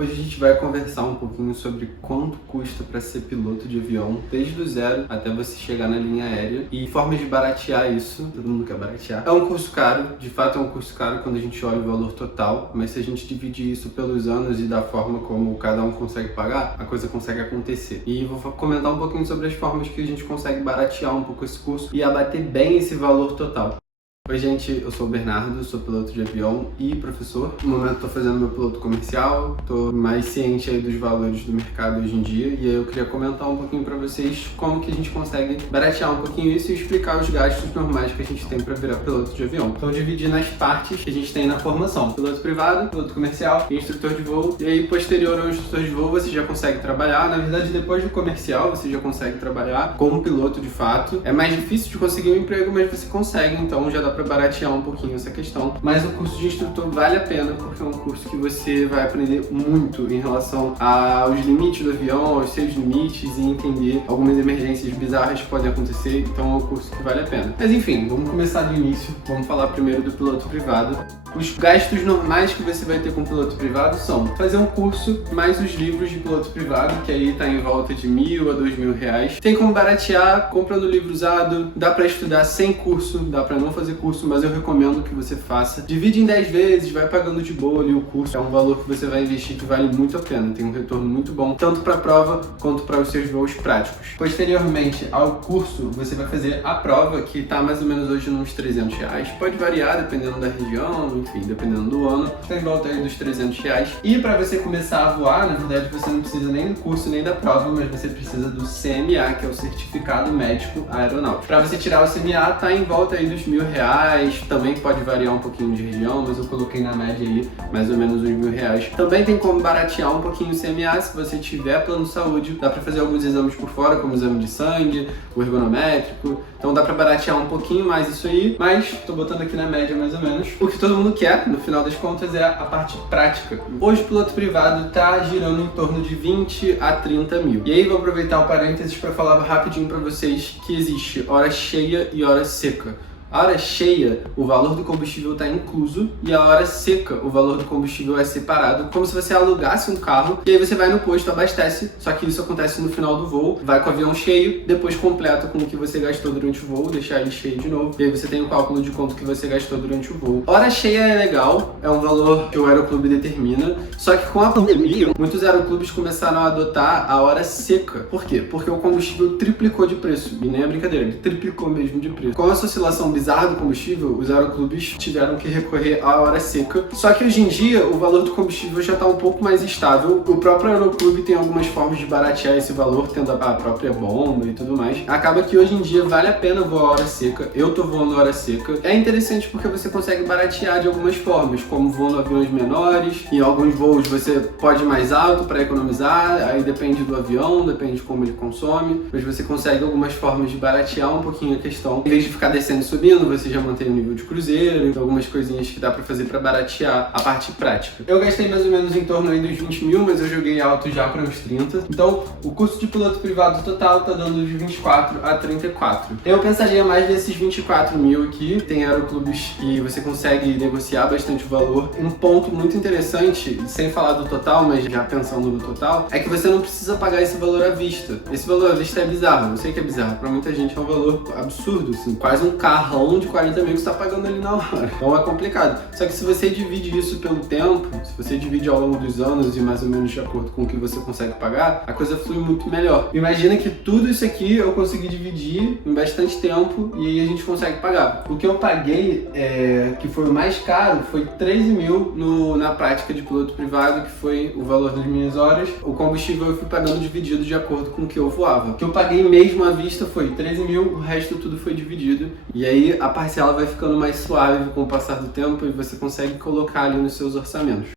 Hoje a gente vai conversar um pouquinho sobre quanto custa para ser piloto de avião, desde o zero até você chegar na linha aérea e formas de baratear isso. Todo mundo quer baratear. É um curso caro, de fato é um curso caro quando a gente olha o valor total, mas se a gente dividir isso pelos anos e da forma como cada um consegue pagar, a coisa consegue acontecer. E vou comentar um pouquinho sobre as formas que a gente consegue baratear um pouco esse curso e abater bem esse valor total. Oi gente, eu sou o Bernardo, sou piloto de avião e professor. No momento estou fazendo meu piloto comercial, estou mais ciente aí dos valores do mercado hoje em dia e aí eu queria comentar um pouquinho para vocês como que a gente consegue baratear um pouquinho isso e explicar os gastos normais que a gente tem para virar piloto de avião. Então eu dividi nas partes que a gente tem na formação: piloto privado, piloto comercial e instrutor de voo. E aí posterior ao instrutor de voo você já consegue trabalhar, na verdade depois do comercial você já consegue trabalhar como piloto de fato. É mais difícil de conseguir um emprego, mas você consegue, então já dá para baratear um pouquinho essa questão. Mas o curso de instrutor vale a pena porque é um curso que você vai aprender muito em relação aos limites do avião, aos seus limites e entender algumas emergências bizarras que podem acontecer, então é um curso que vale a pena. Mas enfim, vamos começar do início, vamos falar primeiro do piloto privado. Os gastos normais que você vai ter com piloto privado são fazer um curso mais os livros de piloto privado, que aí tá em volta de R$1.000 a R$2.000. Tem como baratear comprando livro usado, dá pra estudar sem curso, dá pra não fazer curso, mas eu recomendo que você faça. Divide em 10 vezes, vai pagando de boa ali o curso, é um valor que você vai investir que vale muito a pena, tem um retorno muito bom, tanto pra prova quanto para os seus voos práticos. Posteriormente ao curso, você vai fazer a prova, que tá mais ou menos hoje uns R$300. Pode variar dependendo da região, enfim, dependendo do ano, está em volta aí dos R$300. E para você começar a voar, na verdade você não precisa nem do curso nem da prova, mas você precisa do CMA, que é o Certificado Médico Aeronáutico. Para você tirar o CMA, tá em volta aí dos R$1.000, também pode variar um pouquinho de região, mas eu coloquei na média aí mais ou menos uns R$1.000. Também tem como baratear um pouquinho o CMA, se você tiver plano de saúde, dá para fazer alguns exames por fora, como o exame de sangue, o ergonométrico, então dá para baratear um pouquinho mais isso aí, mas tô botando aqui na média mais ou menos. O que todo mundo quer, no final das contas, é a parte prática. Hoje o piloto privado tá girando em torno de 20 a 30 mil. E aí vou aproveitar o parênteses para falar rapidinho para vocês que existe hora cheia e hora seca. A hora cheia, o valor do combustível está incluso, e a hora seca, o valor do combustível é separado, como se você alugasse um carro, e aí você vai no posto, abastece, só que isso acontece no final do voo, vai com o avião cheio, depois completa com o que você gastou durante o voo, deixar ele cheio de novo, e aí você tem o cálculo de quanto que você gastou durante o voo. Hora cheia é legal, é um valor que o aeroclube determina, só que com a pandemia, muitos aeroclubes começaram a adotar a hora seca. Por quê? Porque o combustível triplicou de preço, e nem é brincadeira, ele triplicou mesmo de preço. Com essa oscilação bizarra do combustível, os aeroclubes tiveram que recorrer à hora seca. Só que hoje em dia o valor do combustível já está um pouco mais estável. O próprio aeroclube tem algumas formas de baratear esse valor, tendo a própria bomba e tudo mais. Acaba que hoje em dia vale a pena voar a hora seca. Eu tô voando a hora seca. É interessante porque você consegue baratear de algumas formas, como voando aviões menores. Em alguns voos você pode ir mais alto para economizar, aí depende do avião, depende de como ele consome, mas você consegue algumas formas de baratear um pouquinho a questão. Em vez de ficar descendo e subindo, você já mantém o nível de cruzeiro, então algumas coisinhas que dá pra fazer pra baratear a parte prática. Eu gastei mais ou menos em torno aí dos 20 mil, mas eu joguei alto já para uns 30. Então, o custo de piloto privado total tá dando de 24 a 34. Eu pensaria mais nesses 24 mil aqui. Tem aeroclubes que você consegue negociar bastante o valor. Um ponto muito interessante, sem falar do total, mas já pensando no total, é que você não precisa pagar esse valor à vista. Esse valor à vista é bizarro, eu sei que é bizarro. Pra muita gente é um valor absurdo, assim, quase um carrão de 40 mil que você tá pagando ali na hora. Então é complicado. Só que se você divide isso pelo tempo, se você divide ao longo dos anos e mais ou menos de acordo com o que você consegue pagar, a coisa flui muito melhor. Imagina que tudo isso aqui eu consegui dividir em bastante tempo e aí a gente consegue pagar. O que eu paguei, que foi o mais caro, foi 13 mil na prática de piloto privado, que foi o valor das minhas horas. O combustível eu fui pagando dividido de acordo com o que eu voava. O que eu paguei mesmo à vista foi 13 mil, o resto tudo foi dividido. E aí a parcela vai ficando mais suave com o passar do tempo e você consegue colocar ali nos seus orçamentos.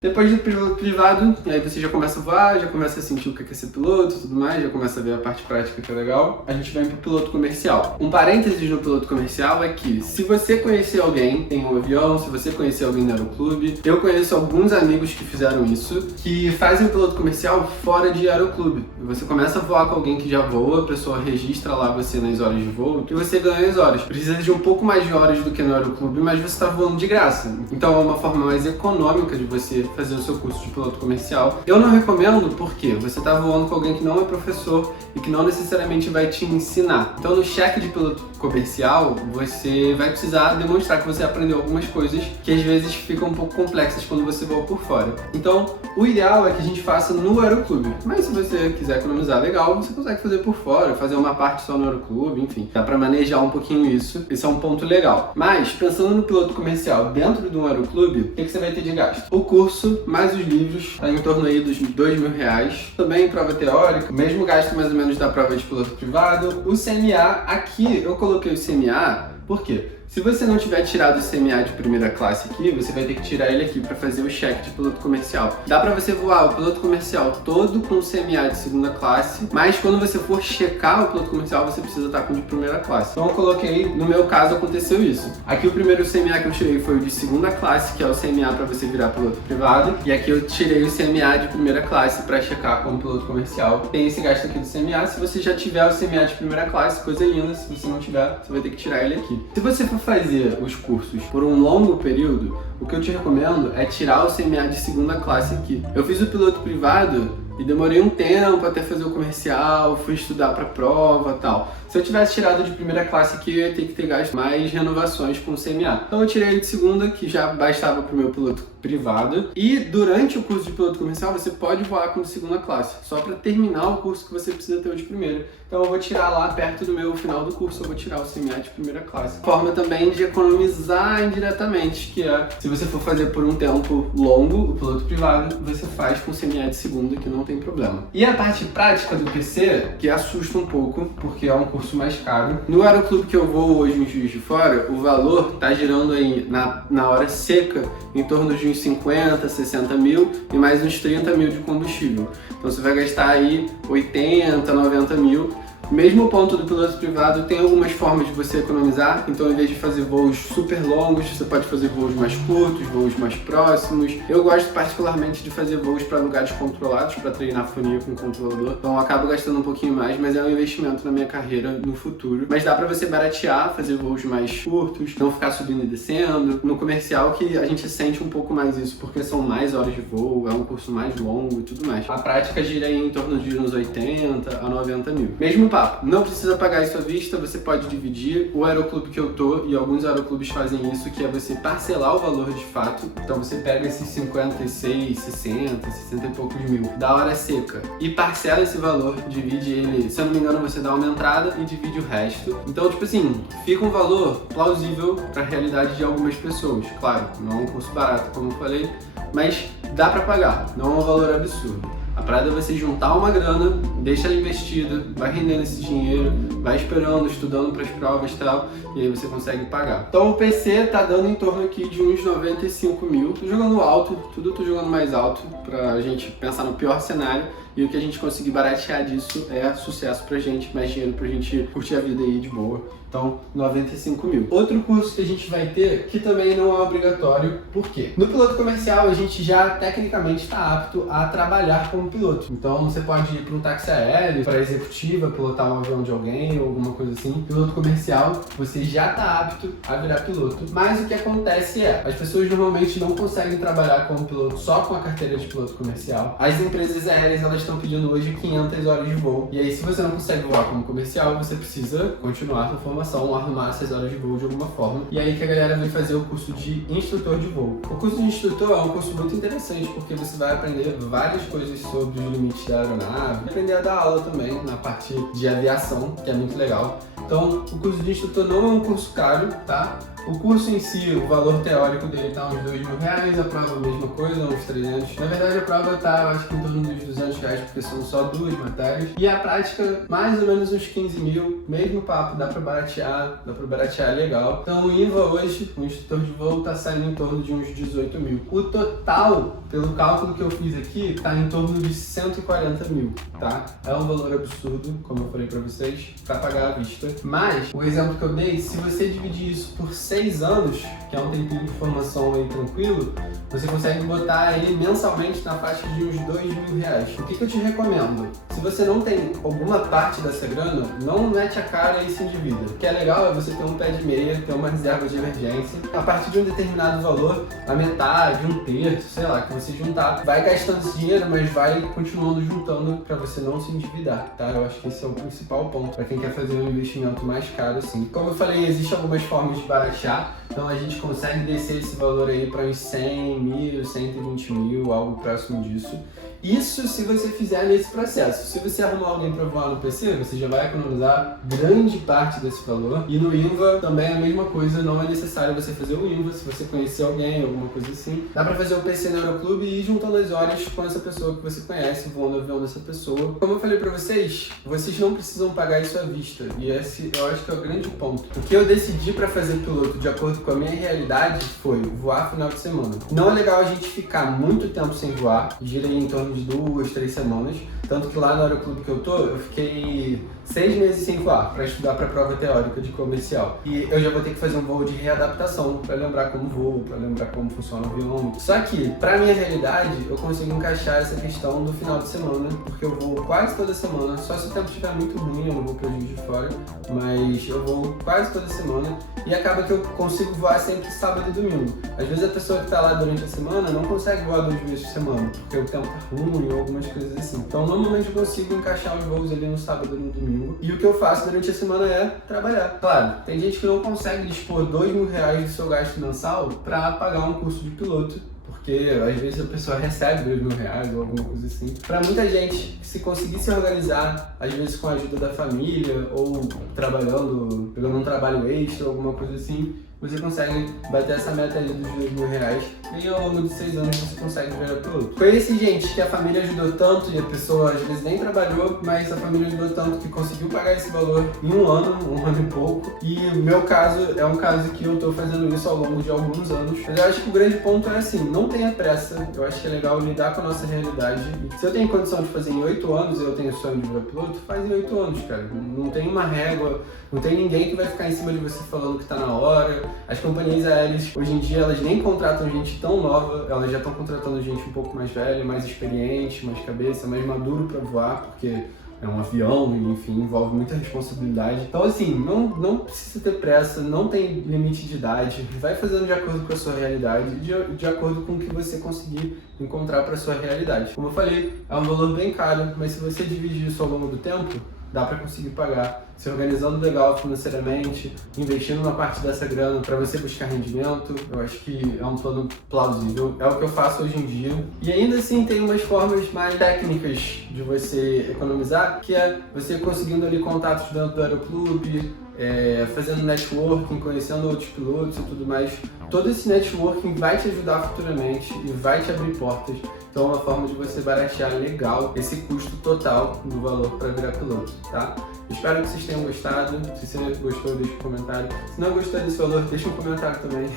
Depois do piloto privado, aí você já começa a voar, já começa a sentir o que é ser piloto e tudo mais, já começa a ver a parte prática que é legal. A gente vai pro piloto comercial. Um parênteses no piloto comercial é que se você conhecer alguém, tem um avião, se você conhecer alguém no aeroclube, eu conheço alguns amigos que fizeram isso, que fazem o piloto comercial fora de aeroclube. Você começa a voar com alguém que já voa, a pessoa registra lá você nas horas de voo e você ganha as horas. Precisa de um pouco mais de horas do que no aeroclube, mas você está voando de graça. Então é uma forma mais econômica de você fazer o seu curso de piloto comercial. Eu não recomendo porque você está voando com alguém que não é professor e que não necessariamente vai te ensinar. Então no cheque de piloto comercial, você vai precisar demonstrar que você aprendeu algumas coisas que às vezes ficam um pouco complexas quando você voa por fora. Então, o ideal é que a gente faça no aeroclube. Mas se você quiser economizar legal, você consegue fazer por fora, fazer uma parte só no aeroclube, enfim. Dá pra manejar um pouquinho isso. Esse é um ponto legal. Mas, pensando no piloto comercial dentro de um aeroclube, o que você vai ter de gasto? O curso, mais os livros, tá em torno aí dos R$2.000. Também prova teórica, mesmo gasto mais ou menos da prova de piloto privado. O CMA, aqui eu coloquei o CMA, por quê? Se você não tiver tirado o CMA de primeira classe aqui, você vai ter que tirar ele aqui para fazer o cheque de piloto comercial. Dá para você voar o piloto comercial todo com o CMA de segunda classe, mas quando você for checar o piloto comercial, você precisa estar com o de primeira classe. Então eu coloquei, no meu caso aconteceu isso. Aqui o primeiro CMA que eu tirei foi o de segunda classe, que é o CMA para você virar piloto privado, e aqui eu tirei o CMA de primeira classe para checar como piloto comercial. Tem esse gasto aqui do CMA. Se você já tiver o CMA de primeira classe, coisa linda. Se você não tiver, você vai ter que tirar ele aqui. Se você for fazer os cursos por um longo período, o que eu te recomendo é tirar o CMA de segunda classe aqui. Eu fiz o piloto privado e demorei um tempo até fazer o comercial, fui estudar para prova e tal. Se eu tivesse tirado de primeira classe aqui, eu ia ter que ter gasto mais renovações com o CMA. Então eu tirei ele de segunda, que já bastava para o meu piloto privado. E durante o curso de piloto comercial, você pode voar com segunda classe, só para terminar o curso que você precisa ter o de primeira. Então eu vou tirar lá perto do meu final do curso, eu vou tirar o CMA de primeira classe. Forma também de economizar indiretamente, que é, se você for fazer por um tempo longo, o piloto privado, você faz com o CMA de segunda, que não tem problema. E a parte prática do PC, que assusta um pouco, porque é um curso mais caro. No aeroclube que eu vou hoje em Juiz de Fora, o valor tá girando aí na hora seca em torno de uns 50, 60 mil e mais uns 30 mil de combustível. Então você vai gastar aí 80, 90 mil. Mesmo ponto do piloto privado, tem algumas formas de você economizar. Então, em vez de fazer voos super longos, você pode fazer voos mais curtos, voos mais próximos. Eu gosto particularmente de fazer voos para lugares controlados, para treinar fonia com o controlador. Então, eu acabo gastando um pouquinho mais, mas é um investimento na minha carreira no futuro. Mas dá para você baratear, fazer voos mais curtos, não ficar subindo e descendo. No comercial, que a gente sente um pouco mais isso, porque são mais horas de voo, é um curso mais longo e tudo mais. A prática gira aí em torno de uns 80 a 90 mil. Mesmo não precisa pagar isso à vista, você pode dividir. O aeroclube que eu tô, e alguns aeroclubes fazem isso, que é você parcelar o valor de fato. Então você pega esses 56, 60, 60 e poucos mil da hora seca e parcela esse valor, divide ele, se eu não me engano você dá uma entrada e divide o resto. Então tipo assim, fica um valor plausível para a realidade de algumas pessoas. Claro, não é um curso barato como eu falei, mas dá para pagar, não é um valor absurdo. A parada é você juntar uma grana, deixa ela investida, vai rendendo esse dinheiro, vai esperando, estudando para as provas e tal, e aí você consegue pagar. Então o PC tá dando em torno aqui de uns 95 mil. Tô jogando alto, tudo eu tô jogando mais alto, pra gente pensar no pior cenário. E o que a gente conseguir baratear disso é sucesso pra gente, mais dinheiro pra gente curtir a vida aí de boa. Então, 95 mil. Outro curso que a gente vai ter, que também não é obrigatório, por quê? No piloto comercial, a gente já tecnicamente está apto a trabalhar como piloto. Então, você pode ir para um táxi aéreo, para executiva, pilotar um avião de alguém ou alguma coisa assim. Piloto comercial, você já está apto a virar piloto. Mas o que acontece é, as pessoas normalmente não conseguem trabalhar como piloto só com a carteira de piloto comercial. As empresas aéreas, elas estão pedindo hoje 500 horas de voo. E aí, se você não consegue voar como comercial, você precisa continuar sua formação, arrumar essas horas de voo de alguma forma. E aí que a galera vem fazer o curso de instrutor de voo. O curso de instrutor é um curso muito interessante, porque você vai aprender várias coisas sobre os limites da aeronave, aprender a dar aula também na parte de aviação, que é muito legal. Então, o curso de instrutor não é um curso caro, tá? O curso em si, o valor teórico dele tá uns R$2.000, a prova a mesma coisa, uns 300. Na verdade, a prova tá, acho que em torno dos R$200, porque são só 2 matérias. E a prática, mais ou menos uns 15 mil, mesmo papo, dá pra baratear legal. Então, o INVA hoje, o instrutor de voo, tá saindo em torno de uns 18 mil. O total, pelo cálculo que eu fiz aqui, tá em torno de 140 mil, tá? É um valor absurdo, como eu falei pra vocês, pra pagar à vista. Mas, o exemplo que eu dei, se você dividir isso por 6 anos, que é um tempinho de formação aí tranquilo, você consegue botar aí mensalmente na faixa de uns R$2.000. O que eu te recomendo? Se você não tem alguma parte dessa grana, não mete a cara e se endivida. O que é legal é você ter um pé de meia, ter uma reserva de emergência. A partir de um determinado valor, a metade, um terço, sei lá, que você juntar, vai gastando esse dinheiro, mas vai continuando juntando para você não se endividar, tá? Eu acho que esse é o principal ponto para quem quer fazer um investimento mais caro assim. Como eu falei, existem algumas formas de baratear, então a gente consegue descer esse valor aí para uns 100 mil, 120 mil, algo próximo disso. Isso se você fizer nesse processo. Se você arrumar alguém para voar no PC, você já vai economizar grande parte desse valor. E no Inva também é a mesma coisa, não é necessário você fazer o Inva, se você conhecer alguém, alguma coisa assim. Dá para fazer o PC no Aeroclube e ir juntando as horas com essa pessoa que você conhece, voando no avião dessa pessoa. Como eu falei para vocês não precisam pagar isso à vista. E esse eu acho que é o grande ponto. O que eu decidi para fazer piloto de acordo com a minha realidade foi voar final de semana. Não é legal a gente ficar muito tempo sem voar, gira em torno de 2, 3 semanas. Tanto que lá no Aeroclube que eu fiquei 6 meses sem voar para estudar para a prova teórica de comercial. E eu já vou ter que fazer um voo de readaptação para lembrar como voo, para lembrar como funciona o avião. Só que, para minha realidade, eu consigo encaixar essa questão do final de semana, porque eu vou quase toda semana, só se o tempo estiver muito ruim, eu não vou para o Juiz de Fora, mas eu vou quase toda semana e acaba que eu consigo voar sempre sábado e domingo. Às vezes a pessoa que está lá durante a semana não consegue voar 2 vezes por semana, porque o tempo tá ruim ou algumas coisas assim. Então, normalmente eu consigo encaixar os voos ali no sábado e no domingo. E o que eu faço durante a semana é trabalhar. Claro, tem gente que não consegue dispor R$2.000 do seu gasto mensal para pagar um curso de piloto, porque às vezes a pessoa recebe R$2.000 ou alguma coisa assim. Para muita gente, se conseguir se organizar, às vezes com a ajuda da família ou trabalhando, pegando um trabalho extra ou alguma coisa assim, você consegue bater essa meta ali dos R$2.000 e ao longo de 6 anos você consegue virar piloto. Conheci gente que a família ajudou tanto e a pessoa às vezes nem trabalhou, mas a família ajudou tanto que conseguiu pagar esse valor em um ano e pouco. E o meu caso é um caso que eu tô fazendo isso ao longo de alguns anos. Mas eu acho que o grande ponto é assim, não tenha pressa. Eu acho que é legal lidar com a nossa realidade. E se eu tenho condição de fazer em 8 anos e eu tenho sonho de virar piloto, faz em 8 anos, cara. Não tem uma régua, não tem ninguém que vai ficar em cima de você falando que tá na hora. As companhias aéreas, hoje em dia, elas nem contratam gente tão nova, elas já estão contratando gente um pouco mais velha, mais experiente, mais cabeça, mais maduro para voar, porque é um avião e, enfim, envolve muita responsabilidade. Então, assim, não precisa ter pressa, não tem limite de idade, vai fazendo de acordo com a sua realidade, de acordo com o que você conseguir encontrar para a sua realidade. Como eu falei, é um valor bem caro, mas se você dividir isso ao longo do tempo, dá para conseguir pagar, se organizando legal financeiramente, investindo uma parte dessa grana para você buscar rendimento. Eu acho que é um plano plausível, é o que eu faço hoje em dia. E ainda assim tem umas formas mais técnicas de você economizar, que é você conseguindo ali contatos dentro do Aeroclube, fazendo networking, conhecendo outros pilotos e tudo mais. Todo esse networking vai te ajudar futuramente e vai te abrir portas. Então é uma forma de você baratear legal esse custo total do valor para virar piloto, tá? Espero que vocês tenham gostado. Se você gostou, deixa um comentário. Se não gostou desse valor, deixa um comentário também.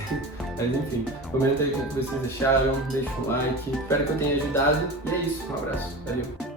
Mas enfim, comenta aí o que vocês acharam, deixa um like. Espero que eu tenha ajudado. E é isso, um abraço. Valeu!